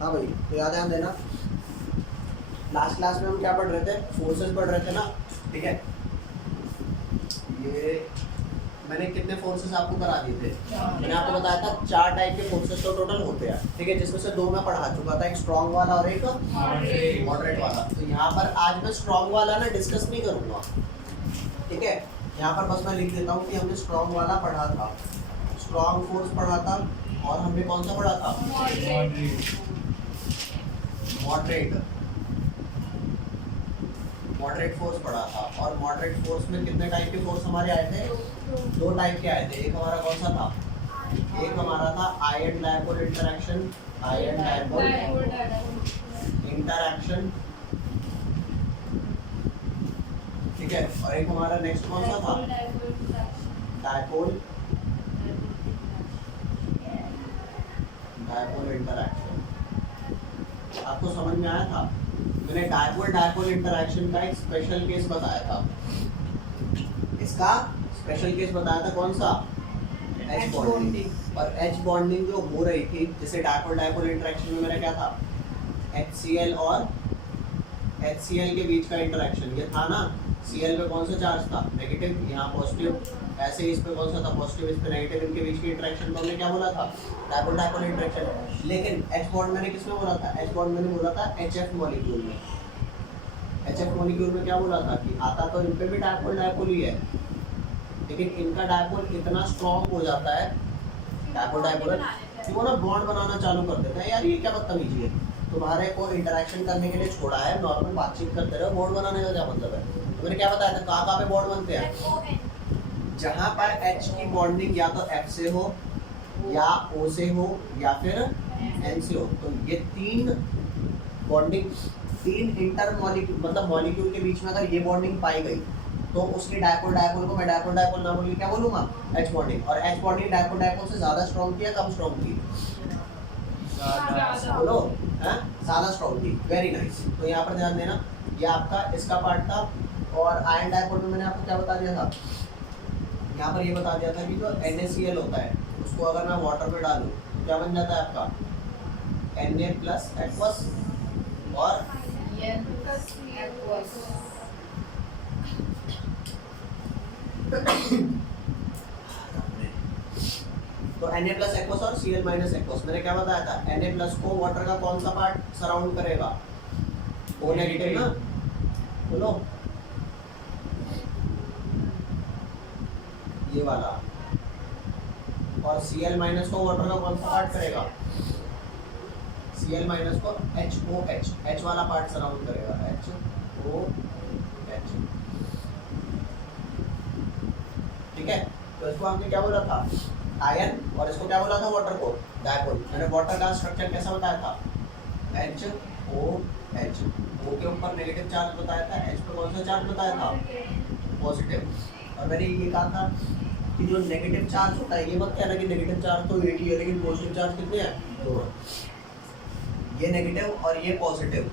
हाँ भाई, तो याद ध्यान देना, लास्ट क्लास में हम क्या पढ़ रहे थे, फोर्सेस पढ़ रहे थे ना, ठीक है। ये मैंने कितने फोर्सेस आपको करा दिए थे, मैंने आपको बताया था 4 टाइप के फोर्सेस तो टोटल होते हैं, ठीक है, जिसमें से 2 मैं पढ़ा चुका था, एक स्ट्रॉन्ग वाला और एक मॉडरेट वाला। तो यहाँ पर आज मैं स्ट्रॉन्ग वाला ना डिस्कस नहीं करूँगा, ठीक है। यहाँ पर बस मैं लिख देता हूँ कि हमने स्ट्रॉन्ग वाला पढ़ा था, स्ट्रॉन्ग फोर्स पढ़ा था, और हमने कौन सा पढ़ा था, मॉडरेट फोर्स पढ़ा था। और मॉडरेट फोर्स में कितने टाइप के फोर्स हमारे आए थे, 2 टाइप के आए थे। एक हमारा कौन सा था, एक हमारा था आयन डायपोल इंटरैक्शन, ठीक है। और एक हमारा नेक्स्ट कौन सा था, डायपोल इंटरैक्शन। आपको समझ में आया था, मैंने डायपोल इंटरैक्शन का एक स्पेशल केस बताया था। इसका स्पेशल केस बताया था कौन सा, एच बॉन्डिंग। और एच बॉन्डिंग जो हो रही थी, जैसे डायपोल इंटरैक्शन में मेरा क्या था, HCl और HCl के बीच का इंटरैक्शन ये था ना, Cl पे कौन सा चार्ज था, नेगेटिव, यहाँ पॉजिटिव, ऐसे इस पे कौन सा था, पॉजिटिव, इस पे नेगेटिव, इनके बीच की इंटरैक्शन को हमने क्या बोला था, डायपोल इंटरैक्शन। लेकिन H बॉन्ड मैंने किसमें बोला था, H बॉन्ड मैंने बोला था HF मॉलिक्यूल में। HF मॉलिक्यूल में क्या बोला था कि आता तो इन पे भी डायपोल ही है, लेकिन इनका डायपोल इतना स्ट्रॉन्ग हो जाता है, डायपोल कि वो ना बॉन्ड बनाना चालू कर देता है। यार ये क्या बदतमीजी है, तुम्हारे को इंटरेक्शन करने के लिए छोड़ा है, नॉर्मल बातचीत करते रहो, बॉन्ड बनाने का क्या मतलब है। तो मैंने क्या बताया था, कहाँ पे बॉन्ड बनते हैं, जहाँ पर H की बॉन्डिंग या तो F से हो, या O से हो, या फिर N से हो। तो ये 3 बॉन्डिंग, 3 इंटर मॉलिक्यूल मतलब मॉलिक्यूल के बीच में अगर ये बॉन्डिंग पाई गई, तो उसके डायपोल को मैं डायपोल ना बोल के क्या बोलूँगा, H बॉन्डिंग। और H बॉन्डिंग डायपोल से ज़्यादा स्ट्रॉन्ग थी या कम स्ट्रॉन्ग थी, बोलो, हैं, ज़्यादा स्ट्रॉन्ग थी। Very nice. तो यहाँ पर ध्यान देना, ये आपका इसका पार्ट था। और आयन डायपोल में मैंने आपको क्या बता दिया था, यहाँ पर ये बता दिया था कि जो NaCl होता है, उसको अगर मैं वाटर में डालूँ तो क्या बन जाता है आपका, Na प्लस एक्वस और तो Na प्लस एक्वस और Cl माइनस एक्वस। मैंने क्या बताया था, Na प्लस को वाटर का कौन सा पार्ट सराउंड करेगा, O नेगेटिव ना, बोलो, ये वाला। और Cl माइनस को वाटर का कौन सा पार्ट करेगा, Cl माइनस को HOH, H वाला पार्ट सराउंड करेगा, HOH, ठीक है। तो इसको हमने क्या बोला था, आयन, और इसको क्या बोला था, वाटर को डायपोल। मैंने वाटर का स्ट्रक्चर कैसा बताया था, HOH, O के ऊपर नेगेटिव चार्ज बताया था, H पे कौन सा चार्ज बताया था, पॉजिटिव। और मैंने ये कहा था कि जो नेगेटिव चार्ज होता है, ये मत कहना कि नेगेटिव चार्ज तो एक ही है, लेकिन पॉजिटिव चार्ज कितने हैं, 2। ये नेगेटिव और ये पॉजिटिव,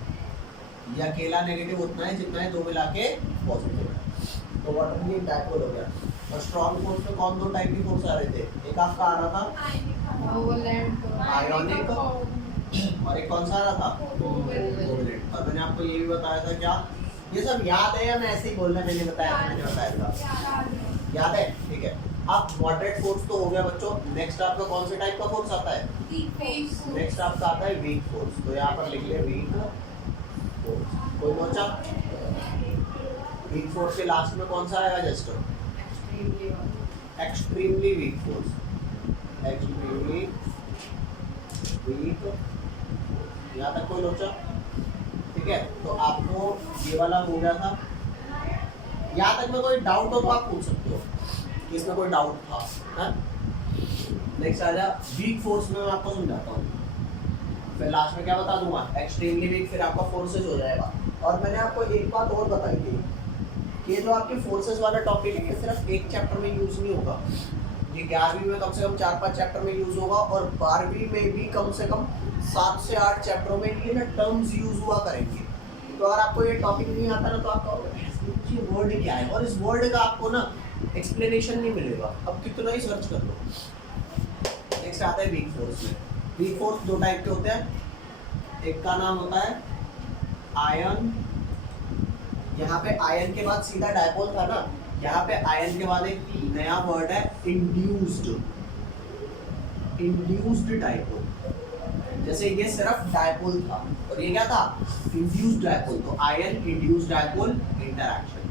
ये अकेला नेगेटिव उतना है जितना है 2 मिला के पॉजिटिव है। तो वाटर में डायपोल हो गया। और स्ट्रॉन्ग फोर्स में कौन 2 टाइप की फोर्स आ रहे थे, एक आपका आ रहा था आयोनिक, और एक कौन सा आ रहा था, कोवैलेंट। और मैंने आपको ये भी बताया था, क्या ये सब याद है या मैं ऐसे ही बोलना, मैंने बताया था, मैंने बताया था, याद है, ठीक है। अब मॉडरेट फोर्स तो हो गया बच्चों। नेक्स्ट आपका कौन से टाइप का फोर्स आता है, नेक्स्ट आपका आता है वीक फोर्स। तो यहाँ पर लिख ले वीक फोर्स, कोई पहुंचा, वीक फोर्स के लास्ट में कौन सा आएगा, just extremely weak force, extremely weak, यहाँ तक कोई लोचा, ठीक है। तो आपको ये वाला हो गया था, यहाँ तक में कोई डाउट हो तो आप पूछ सकते हो कि इसमें कोई डाउट था। नेक्स्ट आ जा वीक फोर्स में, मैं आपको समझाता हूँ, फिर लास्ट में क्या बता दूंगा, एक्सट्रीमली वीक, फिर आपका फोर्सेज हो जाएगा। और मैंने आपको एक बात और बताई थी कि ये जो आपके फोर्सेज वाला टॉपिक है, ये सिर्फ एक चैप्टर में यूज नहीं होगा, ये 11वीं में कम से कम 4-5 चैप्टर में यूज होगा, और 12वीं में भी कम से कम 7 से 8 चैप्टरों में ये ना टर्म्स यूज हुआ करेंगे। तो अगर आपको ये टॉपिक नहीं आता ना, तो आपका ये वर्ड क्या है, और इस वर्ड का आपको ना एक्सप्लेनेशन नहीं मिलेगा, अब कितना ही सर्च कर लो। नेक्स्ट आता है वीक फोर्स में। वीक फोर्स 2 टाइप के होते हैं, एक का नाम होता है आयन, यहाँ पे आयन के बाद सीधा डायपोल था ना, यहाँ पे आयन के बाद एक नया वर्ड है इंड्यूस्ड, इंड्यूस्ड डायपोल। जैसे ये सिर्फ डायपोल था और ये क्या था, इंड्यूस्ड डायपोल, तो आयन इंड्यूस्ड डायपोल इंटरैक्शन।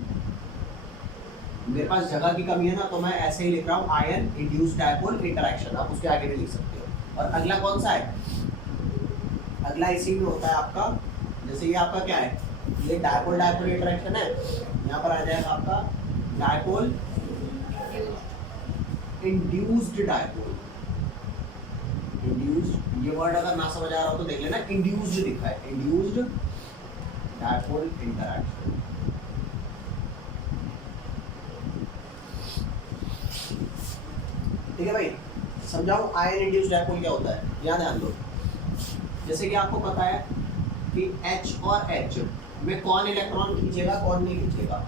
मेरे पास जगह की कमी है ना, तो मैं ऐसे ही लिख रहा हूँ आयन इंड्यूस्ड डायपोल इंटरैक्शन, आप उसके आगे भी लिख सकते हो। और अगला कौन सा है, अगला इसी में होता है आपका, जैसे ये आपका क्या है, ये डायपोल डायपोल इंटरैक्शन है, यहाँ पर आ जाएगा आपका डायपोल इंड्यूस्ड डायपोल। इंड्यूस्ड, ये वर्ड अगर ना समझ आ रहा हो तो देख लेना, इंड्यूस्ड लिखा है, इंड्यूस्ड डायपोल इंटरैक्शन। ठीक है भाई, समझाऊं आयन इंड्यूस्ड डायपोल क्या होता है, यहाँ ध्यान दो। जैसे कि आपको पता है कि H और H में कौन इलेक्ट्रॉन खींचेगा कौन नहीं खींचेगा।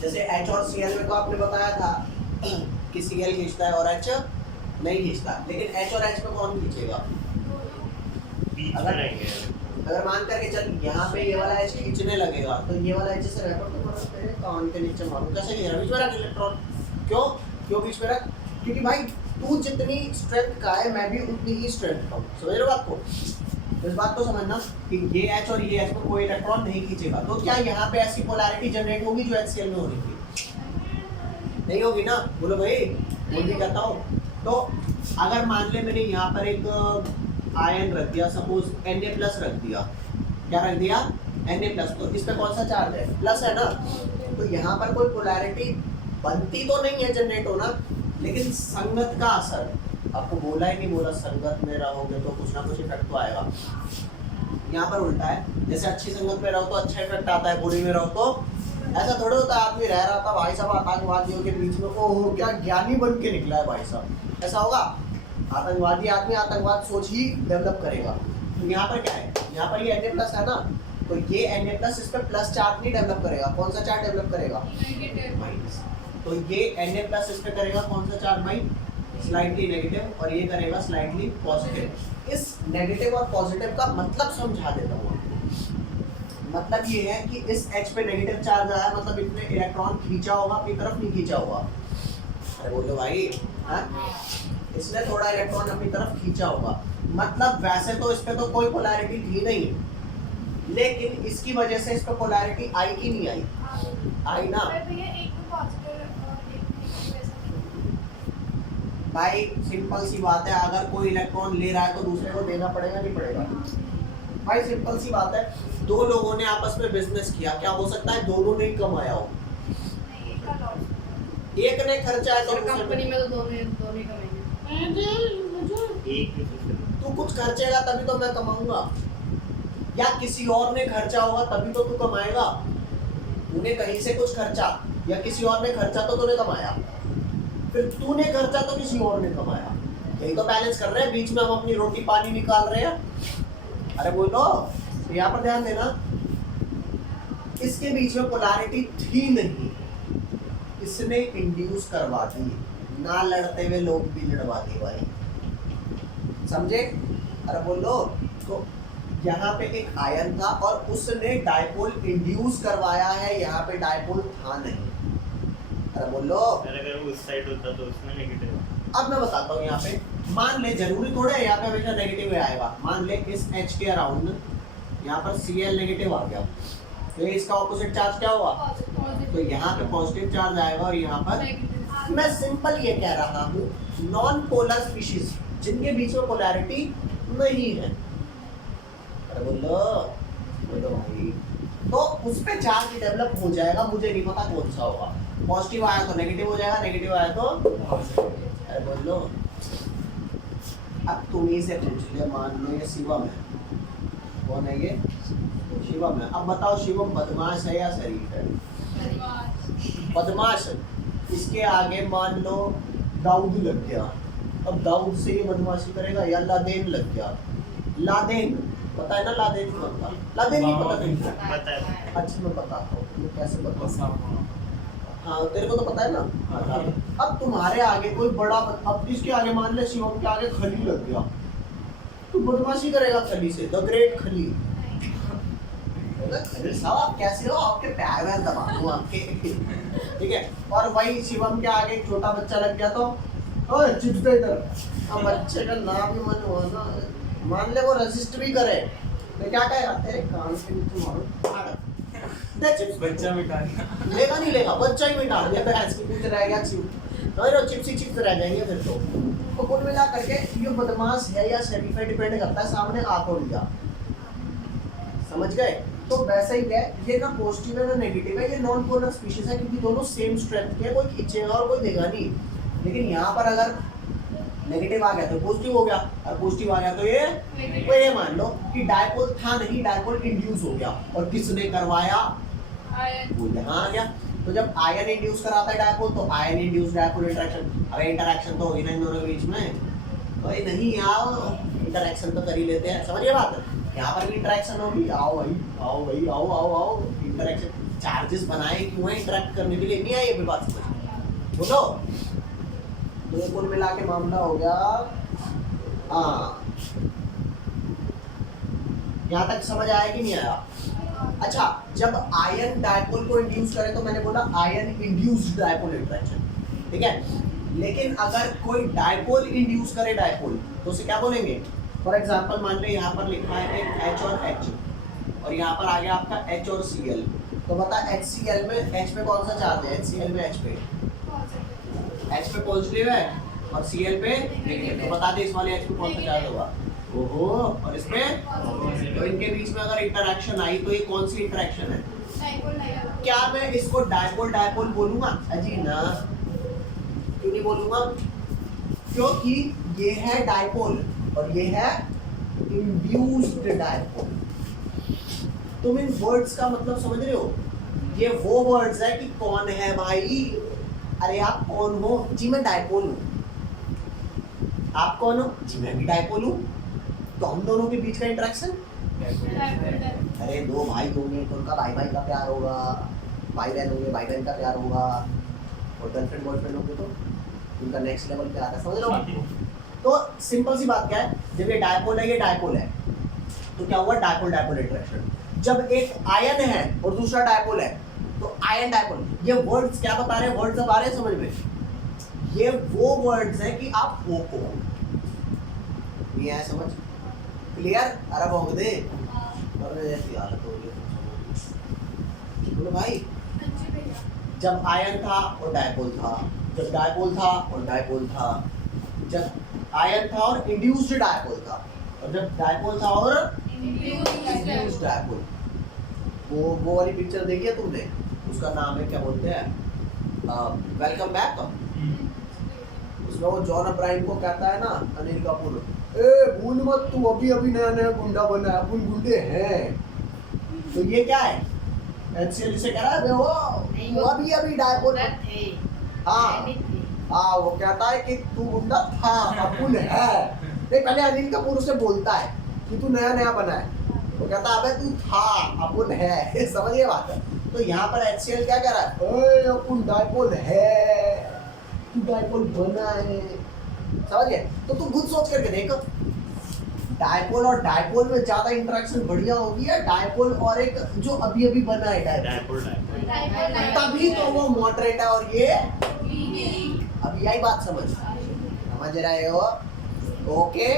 जैसे H और Cl में तो आपने बताया था कि Cl खींचता है और H नहीं खींचता, लेकिन H और H में कौन खींचेगा, अगर मान करके चल यहाँ पे ये वाला H खींचने लगेगा तो ये वाला H से रेफर तो मारो, तेरे कान के नीचे मारो, कैसे घेरा बीच में रख इलेक्ट्रॉन, क्यों क्यों बीच में रख, क्योंकि भाई तू जितनी स्ट्रेंथ का है मैं भी उतनी ही स्ट्रेंथ का हूँ, समझ रहे हो बात को। इस बात को समझना कि ये H और ये H में कोई इलेक्ट्रॉन नहीं खींचेगा, तो क्या यहाँ पे ऐसी पोलैरिटी जनरेट होगी जो HCl में हो रही थी, नहीं होगी ना, बोलो भाई, बोल भी कहता हूँ। तो अगर मान ले मैंने यहाँ पर एक आयन रख दिया, सपोज Na+ रख दिया, क्या रख दिया Na+, तो इस पे कौन सा चार्ज है, प्लस है ना, तो यहाँ पर कोई पोलैरिटी बनती तो नहीं है जनरेट होना, लेकिन संगत का असर, आपको बोला ही नहीं बोला, संगत में रहोगे तो कुछ ना कुछ इफेक्ट तो आएगा। यहाँ पर उल्टा है, जैसे अच्छी संगत में रहो तो अच्छा इफेक्ट आता है, बुरी में रहो तो ऐसा थोड़ा होता है। आदमी रह रहा था भाई साहब आतंकवादियों के बीच में, ओहो क्या ज्ञानी बन के निकला है भाई साहब, ऐसा होगा। आतंकवादी आदमी आतंकवाद सोच ही डेवलप करेगा। तो यहाँ पर क्या है, यहाँ पर ये Na+ है ना, तो ये Na+ इस पर प्लस चार्ज नहीं डेवलप करेगा, कौन सा चार्ज डेवलप करेगा, माइनस। तो ये Na+ इस पे करेगा कौन सा चार्ज भाई, स्लाइटली नेगेटिव, और ये करेगा स्लाइटली पॉजिटिव। इस नेगेटिव और पॉजिटिव का मतलब समझा देता हूँ आपको। मतलब ये है कि इस H पे नेगेटिव चार्ज आया, मतलब इतने इलेक्ट्रॉन खींचा होगा अपनी तरफ, नहीं खींचा होगा, अरे बोलो भाई, इसने थोड़ा इलेक्ट्रॉन अपनी तरफ खींचा होगा, मतलब वैसे तो इस पे तो कोई पोलैरिटी थी नहीं, लेकिन इसकी वजह से इस पे पोलैरिटी आई कि नहीं आई, आई ना भाई। सिंपल सी बात है, अगर कोई इलेक्ट्रॉन ले रहा है तो दूसरे को देना पड़ेगा नहीं पड़ेगा भाई, सिंपल सी बात है। दो लोगों ने आपस में बिजनेस किया, क्या हो सकता है दोनों ने ही कमाया हो, एक ने खर्चा है तो कंपनी में तो दोनों ही कमाएंगे। तू कुछ खर्चेगा तभी तो मैं कमाऊंगा, या किसी और ने खर्चा होगा तभी तो तू कमाएगा। तूने कहीं से कुछ खर्चा या किसी और ने खर्चा तो तूने कमाया, फिर तूने खर्चा तो किसी और ने कमाया, यही तो बैलेंस कर रहे हैं, बीच में हम अपनी रोटी पानी निकाल रहे हैं। अरे बोलो, तो यहाँ पर ध्यान देना, इसके बीच में पोलैरिटी थी नहीं, इसने इंड्यूस करवा दी, ना लड़ते हुए लोग भी लड़वा दिए भाई, समझे। अरे बोलो, तो यहाँ पे एक आयन था और उसने डायपोल इंड्यूस करवाया है, यहाँ पे डायपोल था नहीं। अरे बोलो, अगर वो उस साइड होता तो उसमें नेगेटिव। अब मैं बताता हूँ, यहाँ पे मान ले, जरूरी थोड़ा है यहाँ पे हमेशा नेगेटिव ही आएगा, मान ले इस H के अराउंड यहाँ पर Cl नेगेटिव आ गया, तो इसका ऑपोजिट चार्ज क्या हुआ, तो यहाँ पे पॉजिटिव चार्ज आएगा, और यहाँ पर मैं सिंपल ये कह रहा हूँ, नॉन पोलर स्पीशीज जिनके बीच में पोलैरिटी नहीं है, अरे बोलो बोलो भाई, तो उस पे चार्ज डेवलप हो जाएगा, मुझे नहीं पता कौन सा होगा, पॉजिटिव आया तो नेगेटिव हो जाएगा, नेगेटिव आया तो पॉजिटिव। अरे बोलो, अब तुम ही से पूछ ले, मान लो ये शिवम है, कौन है ये, शिवम है। अब बताओ शिवम बदमाश है या शरीफ है, बदमाश। इसके आगे मान लो दाऊद लग गया, अब दाऊद से ये बदमाशी करेगा, या लादेन लग गया, लादेन पता है ना, लादेन नहीं पता, लादेन नहीं पता नहीं पता है। अच्छा मैं बताता हूँ कैसे बता, हाँ तेरे को तो पता है ना। अब तुम्हारे आगे कोई बड़ा, अब इसके आगे मान ले शिवम के आगे खली लग गया, तू बदमाशी करेगा खली से, द ग्रेट खली। खली साहब आप कैसे हो, आपके पैर में दबा दूं आपके। ठीक है, और वही शिवम के आगे एक छोटा बच्चा लग गया तो ओए चिप्स दे इधर। अब बच्चे का नाम भी मन हुआ ना, मान ले वो रजिस्ट भी करे तो क्या कहेगा, तेरे कान के नीचे मारो दे चिप्स। बच्चा मिटा दिया। लेगा नहीं लेगा, बच्चा ही मिटा दिया, भैंस की कुछ रह गया चिप्स, तो चिप्स ही चिप्स रह जाएंगे फिर तो कुल मिला करके ये बदमाश है या शरीफ है डिपेंड करता है सामने आ कौन लिया। समझ गए? तो वैसे ही है, ये ना पॉजिटिव है ना नेगेटिव है, ये नॉन पोलर स्पीशीज है क्योंकि दोनों सेम स्ट्रेंथ के, कोई खींचेगा और कोई देगा नहीं। लेकिन यहाँ पर अगर नेगेटिव आ गया तो पॉजिटिव हो गया, और पॉजिटिव आ गया तो ये मान लो कि डायपोल था नहीं, डायपोल इंड्यूस हो गया, और किसने करवाया, वो यहाँ आ गया। तो जब आयन इंड्यूस कराता है डायपोल तो आयन इंड्यूस डायपोल इंटरेक्शन, अरे इंटरेक्शन तो होगी ना इन दोनों के बीच में, भाई नहीं यार इंटरेक्शन तो कर ही लेते हैं, समझिए बात। यहाँ पर भी इंटरेक्शन होगी, आओ भाई आओ भाई आओ आओ आओ, इंटरेक्शन चार्जेस बनाए क्यों है, इंटरेक्ट करने के लिए, नहीं आई अभी बात समझ बोलो। तो ये कुल मिला के मामला हो गया। हाँ, यहाँ तक समझ आया कि नहीं आया? अच्छा, जब आयन डायपोल को इंड्यूस करे तो मैंने बोला आयन इंड्यूस्ड डायपोल इंटरेक्शन, ठीक है। लेकिन अगर कोई डायपोल इंड्यूस करे डायपोल तो उसे क्या बोलेंगे? फॉर एग्जांपल मान ले यहाँ पर लिखा है एक H और H, और यहाँ पर आ गया आपका H और Cl, तो बता HCl में H पे कौन सा चार्ज है? HCl में H पे पॉजिटिव है और Cl पे नेगेटिव, तो बता दे इस वाले H पे कौन सा चार्ज होगा? ओहो, और इसमें तो इनके बीच में अगर इंटरेक्शन आई तो ये कौन सी इंटरेक्शन है? क्या मैं इसको डायपोल डायपोल बोलूंगा? अजी ना, क्यों नहीं बोलूंगा? क्योंकि ये है डायपोल और ये है इंड्यूस्ड डायपोल। तुम इन वर्ड्स का मतलब समझ रहे हो? ये वो वर्ड्स है कि कौन है भाई, अरे आप कौन हो? जी मैं डायपोल हूँ। आप कौन हो? जी मैं भी डायपोल हूँ। तो हम दोनों के बीच का इंटरेक्शन, अरे दो भाई होंगे तो उनका भाई भाई का प्यार होगा, भाई बहन होंगे भाई बहन का प्यार होगा, और गर्लफ्रेंड बॉयफ्रेंड होंगे तो उनका नेक्स्ट लेवल पे आता है, समझ लो। तो सिंपल सी बात क्या है, जब ये डायपोल है, ये डायपोल है, तो क्या हुआ? Dipole dipole interaction. जब एक आयन है और दूसरा डायपोल है तो आयन डायपोल। ये वर्ड्स क्या बता रहे हैं? वर्ड्स अब आ रहे हैं समझ में? ये वो वर्ड्स है कि आप हो कौन, नहीं आया समझ? क्लियर? अरे भोग दे, अरे ऐसी हालत हो गई। बोलो भाई, जब आयन था और डायपोल था, जब डायपोल था और डायपोल था, जब आयन था और इंड्यूस्ड डायपोल था, और जब डायपोल था और इंड्यूस्ड डायपोल। वो वाली पिक्चर देखी है तुमने? उसका नाम है क्या बोलते हैं, वेलकम बैक। उसमें वो जॉन अब्राहम को कहता है ना अनिल कपूर, ए भूल मत तू अभी अभी नया नया गुंडा बना है, अपन गुंडे हैं। तो ये क्या है? HCl से कह रहा है वो अभी अभी डायपोल। हाँ वो कहता है कि तू गुंडा था, अपन है। देख पहले अनिल कपूर उसे बोलता है कि तू नया नया बना है, वो कहता है अबे तू था, अपन है। समझिए बात है। तो यहाँ पर HCl क्या कह रहा है? ओए अपन डायपोल है, तू डायपोल बना है, समझिए? तो तू खुद सोच करके देख, डायपोल और डायपोल में ज्यादा इंटरेक्शन बढ़िया होगी या डायपोल और एक जो अभी अभी बना है डायपोल? तभी तो वो मॉडरेट है और ये अब यही बात समझ रहे हो? ओके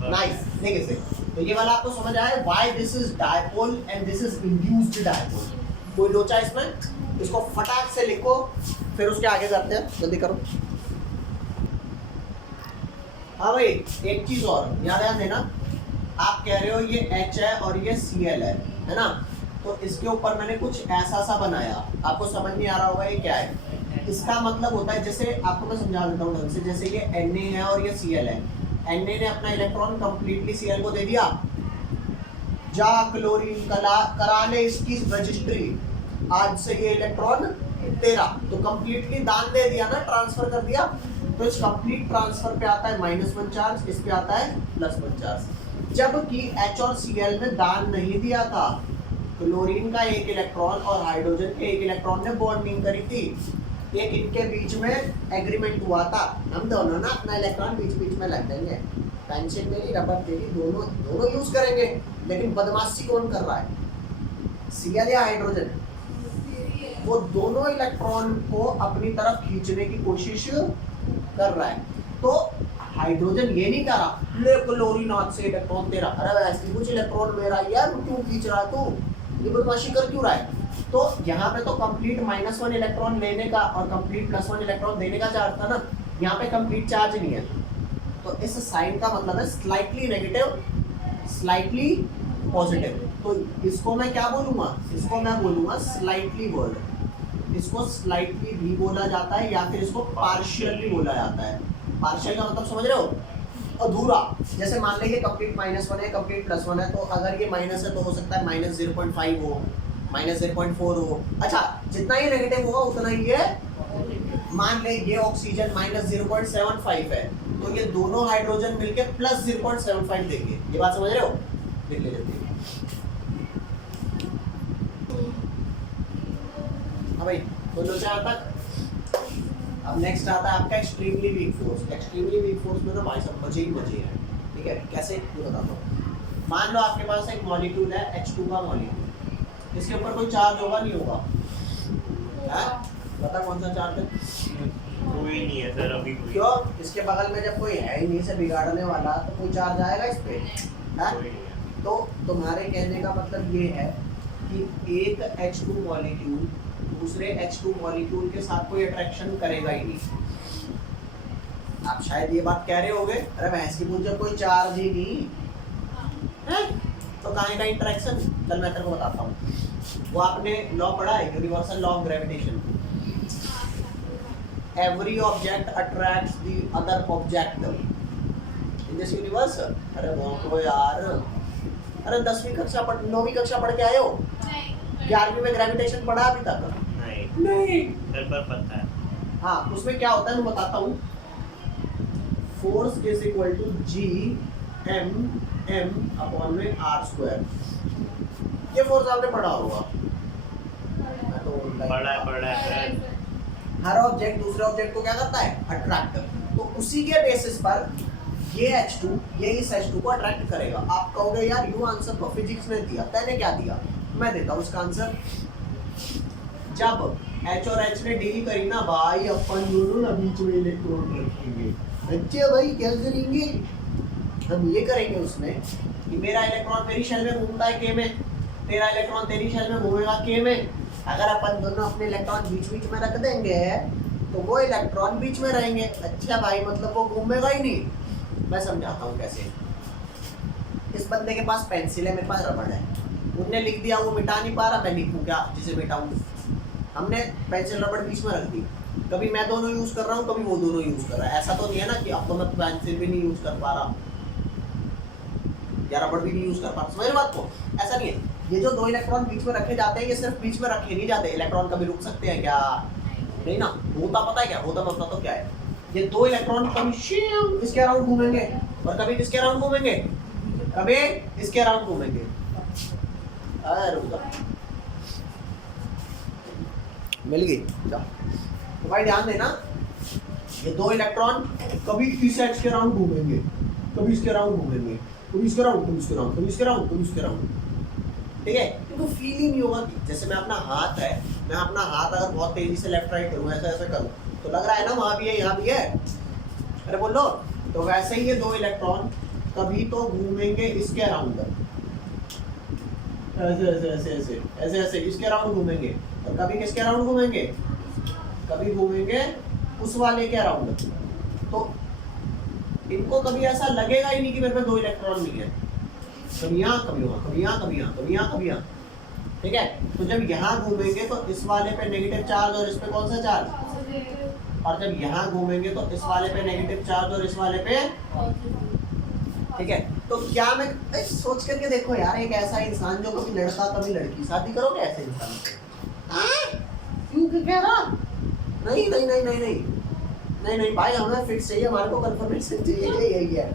नाइस, ठीक है। तो ये वाला आपको समझ आया why this is dipole and this is induced dipole. कोई लोचा इसमें? इसको फटाक से लिखो, फिर उसके आगे करते हैं, जल्दी करो। हाँ भाई, एक चीज और याद देना, आप कह रहे हो ये H है और ये Cl है ना? तो इसके ऊपर मैंने कुछ ऐसा सा बनाया, आपको समझ नहीं आ रहा होगा ये क्या है। इसका मतलब होता है, जैसे आपको मैं समझा देता हूँ ढंग से, जैसे ये Na है और ये Cl है। Na ने अपना इलेक्ट्रॉन कंप्लीटली Cl को दे दिया, जा क्लोरीन करा ले इसकी रजिस्ट्री, आज से ये इलेक्ट्रॉन तेरा, तो कंप्लीटली दान दे दिया ना, ट्रांसफर कर दिया। तो इस कंप्लीट ट्रांसफर पे आता है -1 चार्ज, इस पे आता है +1 चार्ज। जबकि H और Cl ने दान नहीं दिया था, क्लोरीन का एक इलेक्ट्रॉन और हाइड्रोजन के एक इलेक्ट्रॉन ने बॉन्डिंग करी थी, एक इनके बीच में एग्रीमेंट हुआ था, हम दोनों ना अपना इलेक्ट्रॉन बीच बीच में लग देंगे, पेंसिल मेरी, रबर तेरी, दोनों दोनों यूज करेंगे, लेकिन बदमाशी कौन कर रहा है, Cl या हाइड्रोजन? वो दोनों इलेक्ट्रॉन को अपनी तरफ खींचने की कोशिश कर रहा है। तो हाइड्रोजन ये नहीं कर रहा ले क्लोरीन से इलेक्ट्रॉन तेरा, अरे ऐसे कुछ इलेक्ट्रॉन मेरा यार, क्यों खींच रहा है तू, ये बदमाशी कर क्यों रहा है? तो यहाँ पे तो कंप्लीट -1 इलेक्ट्रॉन लेने का और कंप्लीट +1 इलेक्ट्रॉन देने का चार्ज था ना, यहाँ पे कंप्लीट चार्ज नहीं है। तो इस साइन का मतलब है स्लाइटली नेगेटिव, स्लाइटली पॉजिटिव। तो इसको मैं क्या बोलूँगा, इसको मैं बोलूँगा स्लाइटली वर्ड, इसको स्लाइटली भी बोला जाता है या फिर इसको पार्शियल भी बोला जाता है। पार्शियल का मतलब समझ रहे हो, अधूरा। जैसे मान लीजिए कंप्लीट -1 है, कंप्लीट +1 है, तो अगर ये माइनस है तो हो सकता है -0.5 हो, -0.4 हो। अच्छा, जितना ही नेगेटिव होगा उतना ही ये, मान ले ये ऑक्सीजन -0.75 है, तो ये दोनों हाइड्रोजन मिलके +0.75 देंगे। ये बात समझ रहे हो? लिख ले जल्दी। हाँ भाई, बोलो 4 तक। अब नेक्स्ट आता है आपका extremely weak force. Extremely weak force में ना भाई सब मजे ही मजे हैं, ठीक है? कैसे, ये बताता हूँ। मान लो आपके पास एक मॉलिक्यूल है, H2 का मॉलिक्यूल, इसके ऊपर कोई चार्ज होगा नहीं होगा? पता कौन सा चार्ज है? कोई नहीं है सर अभी कोई। क्यों? इसके बगल में जब कोई है ही नहीं से बिगाड़ने वाला, तो कोई चार्ज आएगा इस पे? कोई नहीं है। तो तुम्हारे कहने का मतलब ये है कि एक H2 मॉलिक्यूल दूसरे H2 मॉलिक्यूल के साथ कोई अट्रैक्शन करेगा ही नहीं। आप शायद ये बात कह रहे होगे, अरे भैंस की पूछ, जब कोई चार्ज ही नहीं है तो कहाँ का इंटरेक्शन? चल मैं तेरे को बताता हूँ। वो आपने लॉ पढ़ा है, universal law of gravitation. Every object attracts the other object in this universe. अरे वो यार, अरे 10वीं कक्षा पढ़, 9वीं कक्षा पढ़ के आए हो? 11वीं में ग्रेविटेशन पढ़ा अभी तक? नहीं सर पर पता है। हाँ, उसमें क्या होता है मैं बताता हूँ। Force is equal to G(m)(m)/r²। ये फोर्स आपने पढ़ा होगा। मैं तो पढ़ा है सर। हर ऑब्जेक्ट दूसरे ऑब्जेक्ट को क्या करता है? अट्रैक्ट। तो उसी के बेसिस पर ये H2 ये इस H2 को अट्रैक्ट करेगा। आप कहोगे यार यू आंसर तो फिजिक्स ने दिया, तैने क्या दिया? मैं देता हूँ उसका आंसर। जब H और H ने डील करी ना भाई, अपन दोनों ना बीच में इलेक्ट्रॉन रखेंगे। अच्छा भाई क्या करेंगे? हम ये करेंगे उसमें कि मेरा इलेक्ट्रॉन मेरी शेल में घूमता है K में, तेरा इलेक्ट्रॉन तेरी शेल में घूमेगा K में। अगर अपन दोनों अपने इलेक्ट्रॉन बीच बीच में रख देंगे तो वो इलेक्ट्रॉन बीच में रहेंगे। अच्छा भाई, मतलब वो घूमेगा ही नहीं। मैं समझाता हूँ कैसे। इस बंदे के पास पेंसिल है, मेरे पास रबड़ है। उनने लिख दिया, वो मिटा नहीं पा रहा, मैं लिखूँ क्या जिसे मिटाऊँ? हमने पेंसिल रबड़ बीच में रख दी। कभी मैं दोनों यूज़ कर रहा हूँ, कभी वो दोनों यूज़ कर रहा है। ऐसा तो नहीं है ना कि अब तो मैं पेंसिल भी नहीं यूज़ कर पा रहा या रबड़ भी नहीं यूज़ कर पा रहा। समझ बात को? ऐसा नहीं है। ये जो 2 इलेक्ट्रॉन बीच में रखे जाते हैं, ये सिर्फ बीच में रखे नहीं जाते। इलेक्ट्रॉन कभी रुक सकते हैं क्या? नहीं ना। होता पता है क्या होता? मतलब तो क्या है, ये 2 इलेक्ट्रॉन कभी इसके अराउंड घूमेंगे और कभी किसके अराउंड घूमेंगे, कभी इसके अराउंड घूमेंगे। अरे रुक जा, मिल गई। तो भाई ध्यान देना, ये 2 इलेक्ट्रॉन कभी इस एच के अराउंड घूमेंगे, कभी इसके अराउंड घूमेंगे, कभी इसके अराउंड, कभी इसके अराउंड, कभी इसके अराउंड, कभी इसके अराउंड। ठीक है? क्योंकि फील ही नहीं होगा कि जैसे मैं अपना हाथ है, मैं अपना हाथ अगर बहुत तेजी से लेफ्ट राइट करूँ, ऐसा ऐसा करूँ, तो लग रहा है ना वहाँ भी है यहाँ भी है। अरे बोलो। तो वैसे ही ये 2 इलेक्ट्रॉन कभी तो घूमेंगे इसके अराउंड, ऐसे ऐसे ऐसे ऐसे ऐसे ऐसे इसके अराउंड घूमेंगे, और कभी किसके अराउंड घूमेंगे, कभी घूमेंगे उस वाले के अराउंड। तो इनको कभी ऐसा लगेगा ही नहीं कि मेरे पे 2 इलेक्ट्रॉन नहीं है। कभी यहाँ, कभी वहाँ, कभी यहाँ, कभी यहाँ, कभी यहाँ, कभी यहाँ। ठीक है? तो जब यहाँ घूमेंगे तो इस वाले पे नेगेटिव चार्ज और इस पे कौन सा चार्ज, और जब यहाँ घूमेंगे तो इस वाले पे नेगेटिव चार्ज और इस वाले पे। ठीक है? तो क्या मैं सोच करके देखो यार, एक ऐसा इंसान जो कभी लड़का कभी लड़की, शादी करोगे ऐसे इंसान से? क्यों कह रहा? नहीं नहीं नहीं नहीं नहीं नहीं नहीं भाई, हमें फिक्स चाहिए, हमारे को कंफर्मेशन चाहिए, यही है।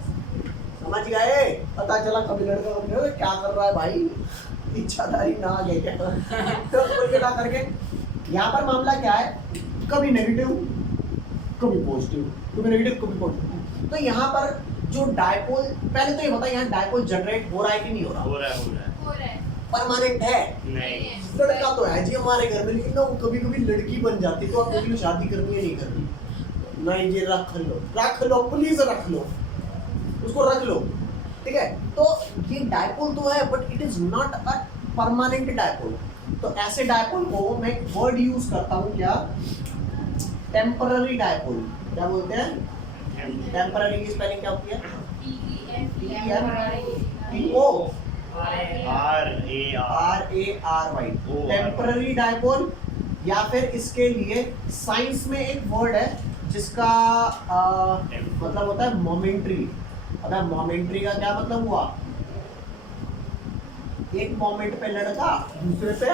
समझ गए? पता चला कभी लड़का कभी लड़का, क्या कर रहा है भाई, इच्छाधारी ना आ गए क्या? तो बोल के ना करके यहाँ पर मामला क्या है, कभी नेगेटिव कभी पॉजिटिव, कभी नेगेटिव कभी पॉजिटिव। तो यहाँ पर जो डायपोल, पहले तो ये बता यहाँ डायपोल जनरेट हो रहा है कि नहीं हो रहा? हो रहा है हो रहा है परमानेंट है? नहीं लड़का तो है जी हमारे घर में, लेकिन ना वो कभी कभी लड़की बन जाती है, तो आप देख लो शादी करनी है नहीं करनी? नहीं जी रख लो प्लीज रख लो, उसको रख लो, ठीक है? तो ये डायपोल तो है but it is not a permanent dipole. तो ऐसे डायपोल को मैं एक वर्ड यूज करता हूँ, क्या? Temporary dipole. क्या बोलते हैं? टेम्पररी की स्पेलिंग क्या होती है? TEMPO RARY, temporary dipole. या फिर इसके लिए साइंस में एक वर्ड है जिसका मतलब होता है मोमेंट्री। अबे मोमेंट्री का क्या मतलब हुआ? एक मोमेंट पे लड़का दूसरे पे,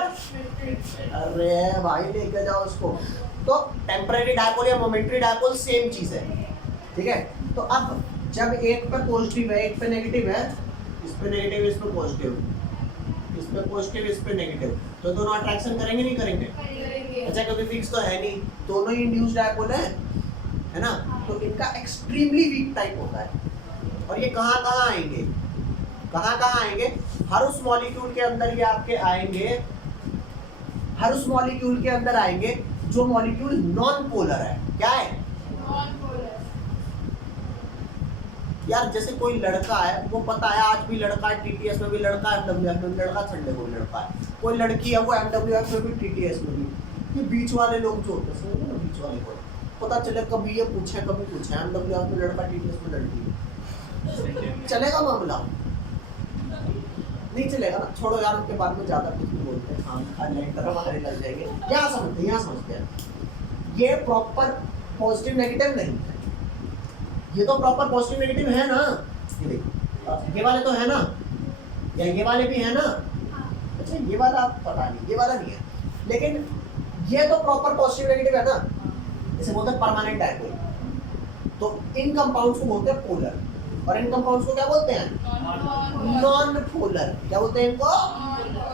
अरे भाई लेके जाओ उसको। तो टेम्पररी डायपोल या मोमेंट्री डायपोल सेम चीज है, ठीक है? तो अब जब एक पे पॉजिटिव है एक पे नेगेटिव है, इस पे नेगेटिव इस पे पॉजिटिव, इस पे पॉजिटिव इस पे नेगेटिव, तो दोनों अट्रैक्शन करेंगे नहीं करेंगे? अच्छा क्योंकि फिक्स तो है नहीं, दोनों ही इंड्यूस्ड डायपोल है ना? तो इनका एक्सट्रीमली वीक टाइप होता है। और ये कहाँ कहाँ आएंगे? कहाँ कहाँ आएंगे? हर उस मॉलिक्यूल के अंदर ये आपके आएंगे, हर उस मॉलिक्यूल के अंदर आएंगे जो मॉलिक्यूल नॉन पोलर है। क्या है? यार जैसे कोई लड़का है, वो पता है आज भी लड़का है, टीटीएस में भी लड़का है, एमडब्ल्यूएफ में भी लड़का, संडे को भी लड़का है। कोई लड़की है वो एमडब्ल्यूएफ में भी टीटीएस में भी। ये बीच वाले लोग जो होते हैं ना, बीच वाले को पता चले कभी ये पूछे कभी पूछे एमडब्ल्यूएफ में लड़का टीटीएस में लड़की, चलेगा मामला? नहीं चलेगा ना, छोड़ो यार उनके बारे में ज्यादा कुछ नहीं बोलते हैं। हाँ हमारे लग जाएंगे। यहाँ समझते हैं ये प्रॉपर पॉजिटिव नेगेटिव नहीं है। ये तो प्रॉपर पॉजिटिव नेगेटिव है ना, ये देखो ये वाले तो है ना, या ये वाले भी है ना? अच्छा ये वाला पता नहीं, ये वाला नहीं है, लेकिन ये तो प्रॉपर पॉजिटिव नेगेटिव है ना, इसे बोलते हैं परमानेंट डायपोल। तो इन कंपाउंड्स को बोलते हैं पोलर, और इन कंपाउंड्स को क्या बोलते हैं? Non polar. क्या बोलते हैं इनको?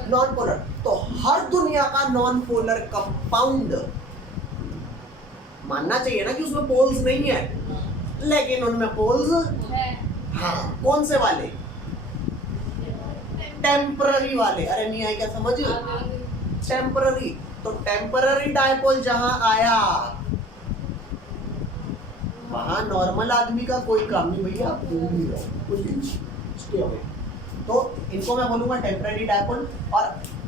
Non polar. तो हर दुनिया का नॉन पोलर कंपाउंड मानना चाहिए ना कि उसमें पोल्स नहीं है, लेकिन उनमें पोल्स हाँ। कौन से वाले? टेम्पररी वाले। अरे नहीं आई क्या समझ? टेम्पररी। तो टेम्पररी डायपोल जहां आया वहां नॉर्मल आदमी का कोई काम नहीं भैया, आप बोल नहीं रहो। तो इनको मैं बोलूंगा टेम्पररी डायपोल। और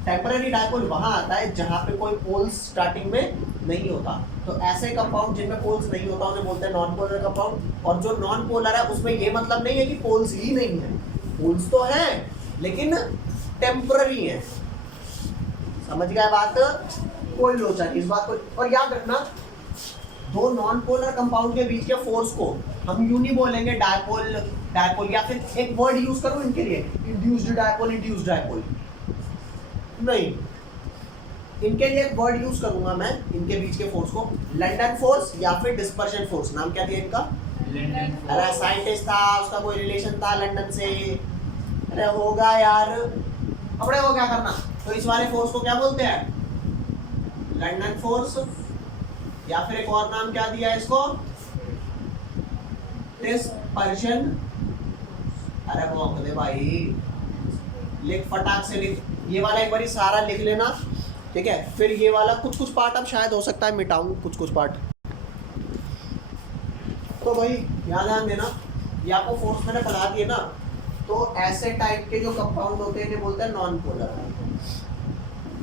टेम्पररी डायपोल वहां आता है जहां पे कोई पोल्स स्टार्टिंग में नहीं होता। तो ऐसे कंपाउंड जिनमें पोल्स नहीं होता उन्हें बोलते हैं नॉन पोलर कंपाउंड। और जो नॉन पोलर है उसमें ये मतलब नहीं है कि पोल्स ही नहीं है, पोल्स तो हैं लेकिन टेम्पररी है। समझ गए बात? कोई लोचा नहीं इस बात को। और याद रखना, दो नॉन पोलर कंपाउंड के बीच के फोर्स को हम यूं नहीं बोलेंगे डायपोल डायपोल, या फिर एक वर्ड यूज करूं इनके लिए, इंड्यूस्ड डायपोल, इंड्यूस्ड डायपोल नहीं, इनके लिए एक वर्ड यूज करूंगा मैं इनके बीच के फोर्स को, लंदन फोर्स या फिर डिस्पर्शन फोर्स। नाम क्या दिया इनका? अरे साइंटिस्ट था, उसका कोई रिलेशन था लंदन से। अरे होगा यार, अपने को क्या करना। तो इस वाले फोर्स को क्या बोलते हैं? London force. या फिर एक और नाम क्या दिया है इसको? डिस्पर्शन। अरे भौंक दे भाई, लिख फटाक से लिख। ये वाला एक बारी सारा लिख लेना, ठीक है? फिर ये वाला कुछ कुछ पार्ट अब शायद हो सकता है मिटाऊं, कुछ कुछ पार्ट। तो भाई यहाँ ध्यान देना, ये आपको फोर्स मैंने पढ़ा दिए ना। तो ऐसे टाइप के जो कंपाउंड होते हैं इन्हें बोलते हैं नॉन पोलर,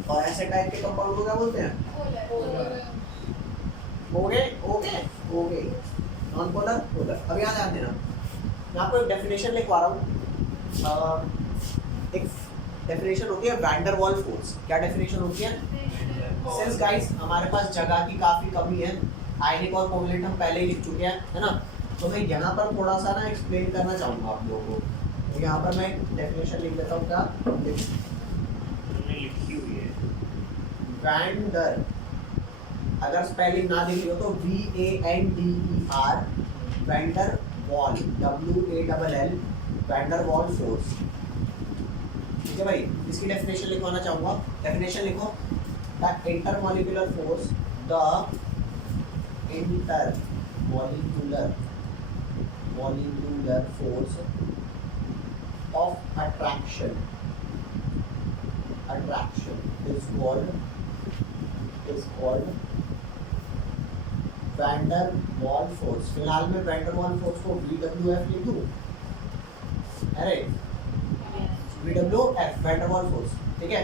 और ऐसे टाइप के कंपाउंड को क्या बोलते हैं? Okay non polar polar. अब यहाँ ध्यान देना, मैं आपको एक डेफिनेशन लिखवा रहा हूँ। एक डेफिनेशन होती है वैन डर वाल्स फोर्स। क्या डेफिनेशन होती है? सिंस गाइस हमारे पास जगह की काफ़ी कमी है, आयनिक और कोवलेंट हम पहले ही लिख चुके हैं, है ना? तो मैं यहाँ पर थोड़ा सा ना एक्सप्लेन करना चाहूँगा आप लोगों को। तो यहाँ पर मैं डेफिनेशन लिख देता हूँ। क्या लिखी हुई है? वैन डर, अगर स्पेलिंग ना लिखी हो तो VANDER, van der Waal, WALL, van der Waal force. ठीक है भाई, इसकी डेफिनेशन लिखवाना चाहूँगा। डेफिनेशन लिखो, the intermolecular force, the intermolecular molecular force of attraction is called van der Waal force. फिलहाल मैं वैन डर वाल फोर्स को VWF लिख दूं, अरे VWF van der Waal force, ठीक है।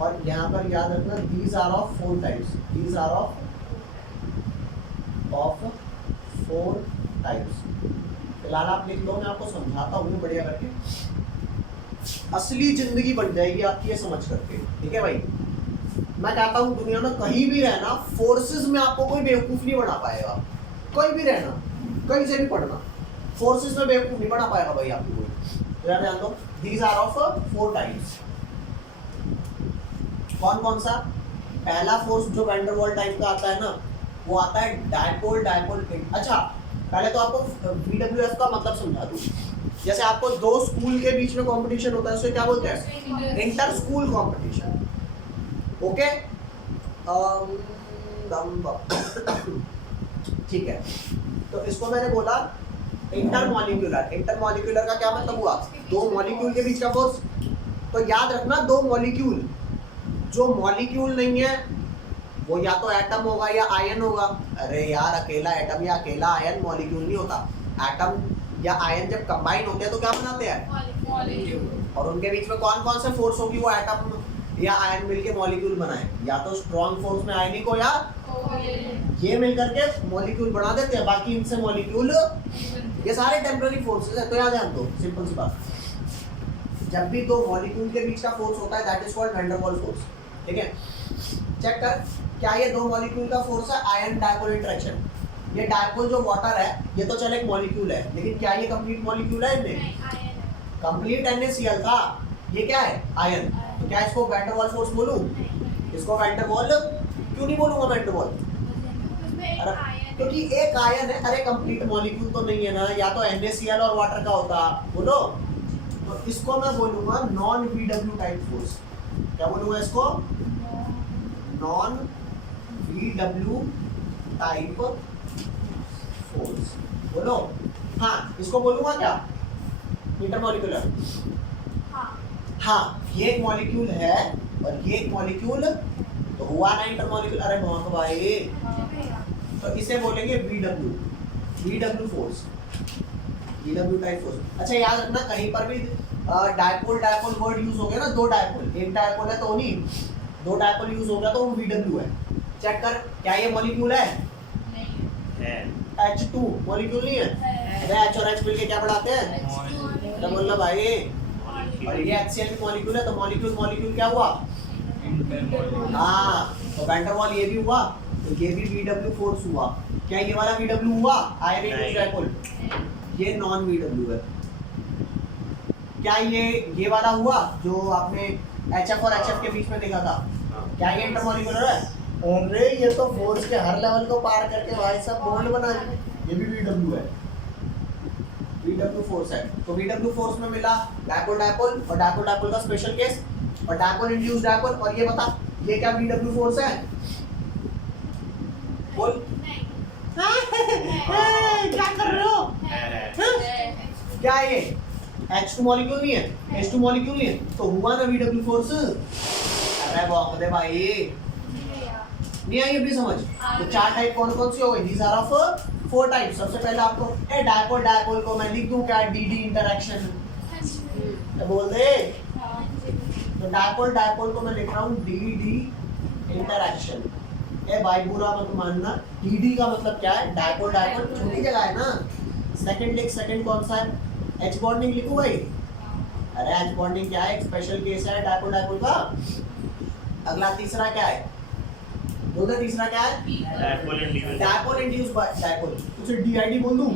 और यहाँ पर याद रखना these are of 4 types, these are of 4 types। फिलहाल आप लिख लो, मैं आपको समझाता हूँ बढ़िया करके, असली जिंदगी बन जाएगी आपकी ये समझ करके, ठीक है भाई। मैं कहता हूँ दुनिया में कहीं भी रहना, फोर्सेस में आपको कोई बेवकूफ नहीं बना पाएगा। कोई भी रहना, कहीं से भी पढ़ना, फोर्सेस में बेवकूफ नहीं बना पाएगा भाई आपको कोई। तो यार ध्यान दो, these are of 4 types। कौन कौन सा? पहला फोर्स जो वैन डर वाल टाइप का आता है ना, वो आता है डायपोल डायपोल। अच्छा, पहले तो आपको VWF का मतलब समझा दूं। जैसे आपको दो स्कूल के बीच में कंपटीशन होता है, उसे क्या बोलते हैं? Inter school competition, okay. ठीक है, तो इसको मैंने बोला इंटरमॉलिक्यूलर। इंटरमॉलिक्यूलर का क्या मतलब हुआ? दो मॉलिक्यूल के बीच का फोर्स। तो याद रखना, दो मॉलिक्यूल, जो मॉलिक्यूल नहीं है वो या तो एटम होगा या आयन होगा। अरे यार, अकेला एटम या अकेला आयन मॉलिक्यूल नहीं होता। एटम या आयन जब कंबाइन होते हैं तो क्या बनाते हैं? मॉलिक्यूल। और उनके बीच में कौन कौन से फोर्स होगी? वो एटम या आयन मिलके मॉलिक्यूल बनाए, या तो स्ट्रॉन्ग फोर्स में आयनिक हो या ये मिलकर के मॉलिक्यूल बना देते हैं। बाकी इनसे मॉलिक्यूल, ये सारे टेम्पररी फोर्सेस है। तो याद है, तो सिंपल सी बात, जब भी दो मॉलिक्यूल के बीच का फोर्स होता है that is called van der Waal force, ठीक है। चेक कर, क्या ये दो मॉलिक्यूल का फोर्स है? Ion dipole interaction. ये डायपोल जो वाटर है, ये तो चल एक मॉलिक्यूल है, लेकिन क्या ये कंप्लीट मॉलिक्यूल है? इनमें कंप्लीट NaCl था, ये क्या है? आयन। तो क्या इसको वैन डर वाल फोर्स बोलूं? इसको वैन डर वाल क्यों नहीं बोलूंगा? वैन डर वाल, क्योंकि एक आयन है। अरे कंप्लीट मॉलिक्यूल तो नहीं है ना, या तो NaCl और वाटर का होता, बोलो। तो इसको मैं बोलूंगा नॉन VW टाइप फोर्स। क्या बोलूंगा इसको? नॉन VW टाइप फोर्स, बोलो। हाँ, इसको बोलूंगा क्या? इंटरमॉलिक्यूलर। हाँ, ये एक मॉलिक्यूल है और ये एक मॉलिक्यूल, तो हुआ ना इंटरमॉलिक्यूलर। अरे बहुत भाई, तो इसे बोलेंगे VW force, VW type force. अच्छा, याद रखना, कहीं पर भी डायपोल डायपोल वर्ड यूज हो गया ना, दो डायपोल, एक डायपोल है तो नहीं, दो डायपोल यूज हो गया तो वो VW है। चेक कर, क्या ये मॉलिक्यूल है? H2 मॉलिक्यूल नहीं है। अरे H और H मिलके क्या बनाते हैं? क्या बोल रहा भाई? और ये HCl की मॉलिक्यूल है, तो मॉलिक्यूल मॉलिक्यूल क्या हुआ? हाँ, तो वैन डर वाल ये भी हुआ, तो ये भी VW फोर्स हुआ। क्या ये वाला VW हुआ? आयन इंड्यूस्ड डायपोल, ये नॉन VW है। क्या ये वाला हुआ जो आपने HF और HF के बीच में देखा था? क्या ये इंटरमॉलिक्यूलर है? अरे ये तो फोर्स के हर लेवल को पार करके भाई सब बॉन्ड बना, ये भी VW है, VW फोर्स है। तो VW फोर्स में मिला डायपोल डायपोल, और डायपोल डायपोल का स्पेशल केस, और डायपोल इंड्यूस्ड डायपोल। और ये बता, ये क्या VW फोर्स है? बोल। क्या कर रहे हो? क्या ये H2 मॉलिक्यूल नहीं है? H2 मॉलिक्यूल नहीं है, तो हुआ ना VW फोर्स। अरे बहुत है भाई, नहीं आई अभी समझ? तो चार टाइप कौन कौन सी हो गई? These are of 4 type. सबसे पहले आपको डायपोल डायपोल को मैं लिख दूं क्या? DD इंटरेक्शन, बोल दे। तो डायपोल डायपोल को मैं लिख रहा हूँ DD इंटरेक्शन। ए भाई बुरा मत मानना, DD का मतलब क्या है? डायपोल डायपोल छोटी जगह है ना। सेकंड लिख, सेकंड कौन सा है? H बॉन्डिंग लिखूं भाई? अरे H बॉन्डिंग क्या है? एक स्पेशल केस है डायपोल डायपोल का। अगला तीसरा क्या है? बोलते तीसरा क्या है? Dipole induced by dipole. उसे DID बोल दूं?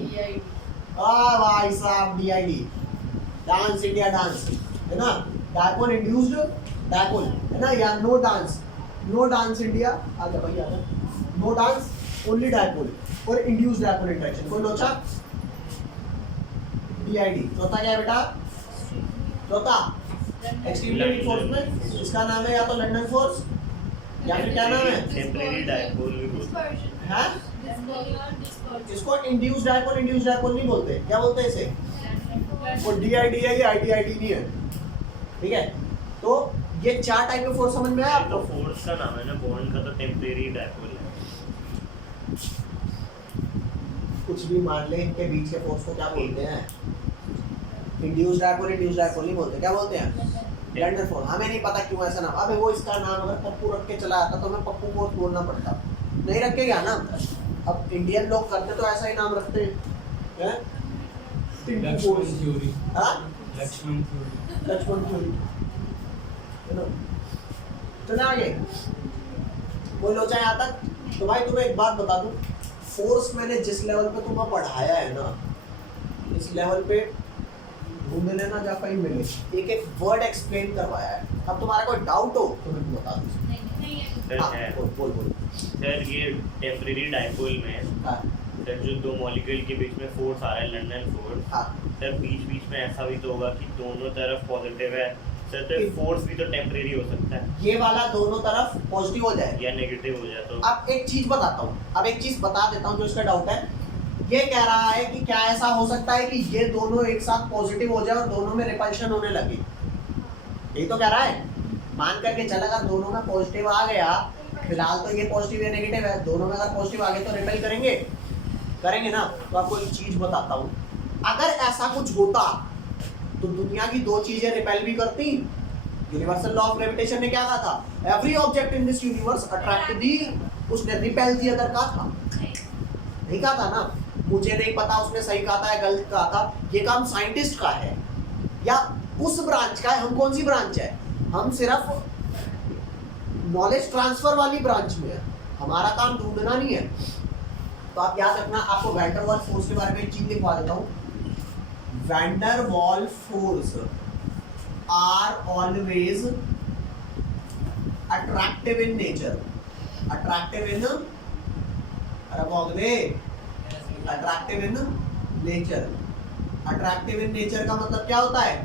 भाई साहब DID, डांस इंडिया डांस, है ना? डायपोल इंड्यूस्ड डायपोल, है ना? या no dance, no dance India, आ जा भाई, आ जा। नो डांस, ओनली डायपोल और इंड्यूस्ड डायपोल इंटरेक्शन। कोई लोचा? DID। चौथा क्या है बेटा? चौथा एक्सट्रीमली फोर्स में इसका नाम है या तो लंदन फोर्स, या फिर क्या नाम है? टेम्परेरी डायपोल भी बोलते हैं। हाँ? इसको इंड्यूस्ड डायपोल नहीं बोलते, क्या बोलते हैं इसे? वो DIDI या IDID नहीं है, ठीक है? तो ये 4 टाइप के फोर्स समझ में आया तो आपको? फोर्स का नाम है ना, बॉन्ड का तो टेम्परेरी डायपोल है। कुछ भी मान ले, इनके बीच के फोर्स को क्या बोलते हैं? इंड्यूस्ड डायपोल नहीं बोलते, क्या बोलते हैं? London force. हमें नहीं पता क्यों ऐसा नाम, अबे वो इसका नाम अगर पप्पू रख के चला आता तो हमें पप्पू फोर्स बोलना पड़ता, नहीं रख के क्या नाम? अब इंडियन लोग करते तो ऐसा ही नाम रखते हैं, लक्ष्मण थ्योरी। हाँ? लक्ष्मण थ्योरी। लक्ष्मण थ्योरी। चलो आगे बोलो चाहे यहाँ तक। तो भाई तुम्हें एक बात बता दूं, फोर्स मैंने जिस लेवल पे तुम्हें पढ़ाया है ना, इस लेवल पे ढूंढ लेना जा कहीं मिले, एक एक वर्ड एक्सप्लेन करवाया है। अब तुम्हारा कोई डाउट हो तो मैं बता दूं। सर हाँ, है बोल। सर ये टेम्परेरी डायपोल में हाँ, सर जो दो मॉलिक्यूल के बीच में फोर्स आ रहा है, लंडन फोर्स, हाँ। सर बीच बीच में ऐसा भी तो होगा कि दोनों तरफ पॉजिटिव है सर, तो फोर्स भी तो टेम्परेरी हो सकता है ये वाला दोनों तरफ पॉजिटिव हो जाए या नेगेटिव हो जाए तो। अब एक चीज बताता हूँ, अब एक चीज बता देता हूँ जो इसका डाउट है। ये कह रहा है कि क्या ऐसा हो सकता है कि ये दोनों एक साथ पॉजिटिव हो जाए और दोनों में रिपल्शन होने लगे? यही तो कह रहा है। मान करके चल अगर दोनों में पॉजिटिव आ गया, फिलहाल तो ये पॉजिटिव या नेगेटिव है, दोनों में अगर पॉजिटिव आ गए तो रिपेल करेंगे ना। तो आपको एक चीज बताता हूँ, अगर ऐसा कुछ होता तो दुनिया की दो चीजें रिपेल भी करती। यूनिवर्सल लॉ ऑफ ग्रेविटेशन ने क्या कहा था? Every object in this universe attract दी, उसने रिपेल दी अदर कहा था, नहीं कहा था ना? मुझे नहीं पता उसने सही कहा था या गलत कहा था, ये काम साइंटिस्ट का है या उस ब्रांच का है। हम कौन सी ब्रांच है? हम सिर्फ नॉलेज ट्रांसफर वाली ब्रांच में है, हमारा काम ढूंढना नहीं है। तो आप याद रखना, आपको वैन वाल फोर्स के बारे में एक चीज लिखवा देता हूँ। Van Waal force are always attractive in nature. Attractive in, अरे बोल दे, attractive in nature. Attractive in nature का मतलब क्या होता है?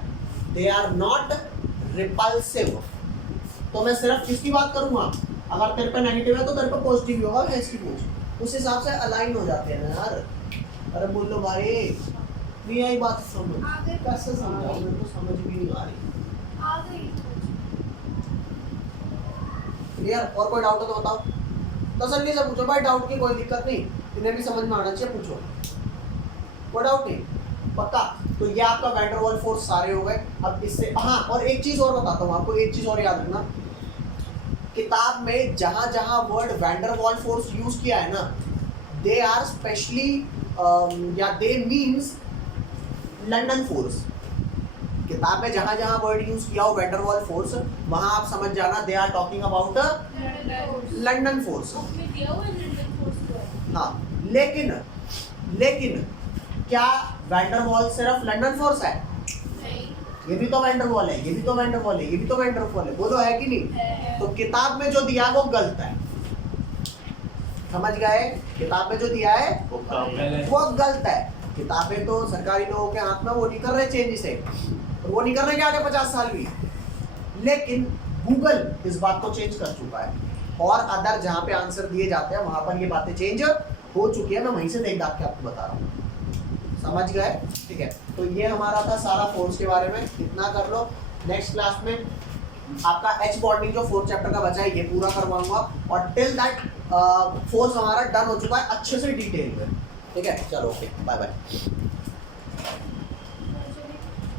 They are not repulsive. तो मैं सिर्फ किसकी बात करूंगा? अगर तेरे पे नेगेटिव है तो तेरे पे पॉजिटिव होगा, है इसकी पूछ उस हिसाब से अलाइन हो जाते हैं ना यार। अरे बोल लो भाई, नहीं आई बात समझ, कैसे समझाऊं? मेरे को समझ भी नहीं आ रही यार। और कोई डाउट हो तो बताओ, तसल्ली से पूछो भाई, डाउट की कोई दिक्कत नहीं, इन्हें भी समझ में आना चाहिए, पूछो, कोई डाउट नहीं, पक्का। तो ये आपका वैन डर वाल फोर्स सारे हो गए। अब इससे हाँ, और एक चीज और बताता हूँ आपको, एक चीज और याद रखना, किताब में जहां जहां word van der Waal force use किया है ना, दे आर स्पेशली या दे मीन्स लंदन फोर्स। किताब में जहां जहां वर्ड यूज किया हो वैन डर वाल फोर्स, वहां आप समझ जाना they are talking about London force. हाँ, लेकिन क्या वैन डर वाल सिर्फ लंदन फोर्स है? ये भी तो वैन डर वाल है, ये भी तो वैन डर वाल है, ये भी तो वैन डर वाल है, बोलो है कि नहीं? तो किताब में जो दिया वो गलत है, समझ गए? किताब में जो दिया है वो कम है। वो गलत है। किताबें तो सरकारी लोगों के हाथ में, वो नहीं कर रहे चेंज इसे, और वो नहीं कर रहे कि आगे 50 साल भी। लेकिन गूगल इस बात को चेंज कर चुका है, और अदर जहाँ पे आंसर दिए जाते हैं वहां पर ये बातें चेंज हो चुकी है। मैं वहीं से देख के आपको बता रहा हूँ, समझ गए? ठीक है, तो ये हमारा था सारा फोर्स के बारे में, इतना कर लो। नेक्स्ट क्लास में आपका एच बॉन्डिंग जो 4th चैप्टर का बचा है ये पूरा करवाऊंगा, और टिल दैट फोर्स हमारा डन हो चुका है अच्छे से डिटेल में। ठीक है, चलो ओके, बाय बाय।